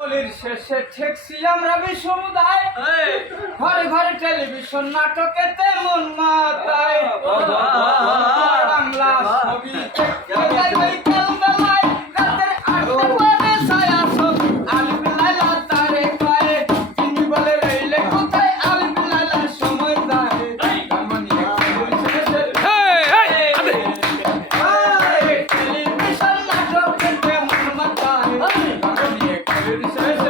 গলির শেষে ঠেকছি আমরা বিসমুদায় ঘরে ঘরে টেলিভিশন নাটকেতে মন মাতায় বাংলা ছবি দেখতে যাই বিকেল বেলায় রাতের ৮টা পরে ছায়া ছবি আলিফ লায়লা তারে কয় তিনি বলে রইলে কোথায় আলিফ লায়লার সময় যায় গানমানিয়ে গলির শেষে টেলিভিশন নাটকেতে মন মাতায় গানমানিয়ে গলির শেষে